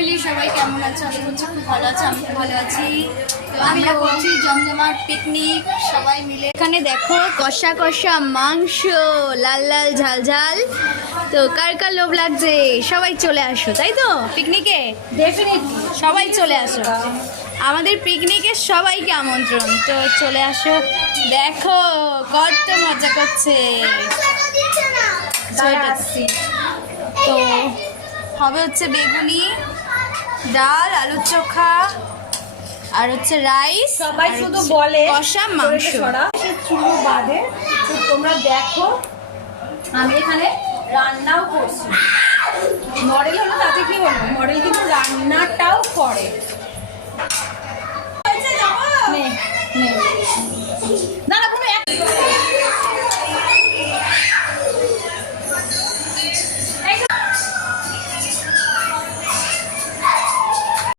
Family সবাই কেমন আছে? আশা করছি খুব ভালো আছে, আমি খুব ভালো আছি। তো আমরা করছি জমজমাট পিকনিক সবাই মিলে। এখানে দেখো কষা কষা মাংস, লাল লাল ঝাল ঝাল। তো কার কার লোভ লাগছে সবাই চলে আসো, তাই তো পিকনিকে ডেফিনেটলি সবাই চলে আসো। আমাদের পিকনিকে সবাইকে আমন্ত্রণ, তো চলে আসো। দেখো কত মজা করছে। তো হবে হচ্ছে বেগুনি, ডাল, আলুর চোখা, আর হচ্ছে রাইস, সবাই শুধু বলে কষা মাংস। চুলো বাঁধে। তো তোমরা দেখো আমি এখানে রান্নাও করছি। মডেল হলো তাতে কি হলো, মডেল কিন্তু